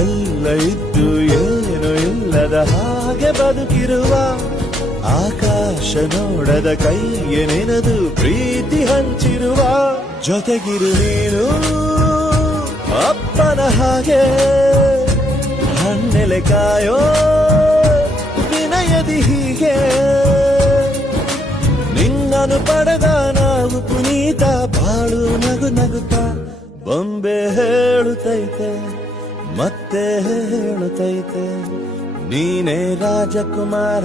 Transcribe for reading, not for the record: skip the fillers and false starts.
ಎಲ್ಲ ಇದ್ದು ಏನು ಇಲ್ಲದ ಹಾಗೆ ಬದುಕಿರುವ ಆಕಾಶ ನೋಡದ ಕೈಯ ನೆನೆದು ಪ್ರೀತಿ ಹಂಚಿರುವ ಜೊತೆಗಿರು ನೀನು ಅಪ್ಪನ ಹಾಗೆ ಹಣ್ಣೆಲೆ ಕಾಯೋ ವಿನಯದಿ ಹೀಗೆ ನಿನ್ನನು ಪಡೆದ ನಾವು ಪುನೀತ ಬಾಳು ನಗು ನಗುತ್ತ ಬೊಂಬೆ ಹೇಳುತ್ತೈತೆ ಮತ್ತೆ ಹೇಳುತ್ತೈತೆ ನೀನೇ ರಾಜಕುಮಾರ.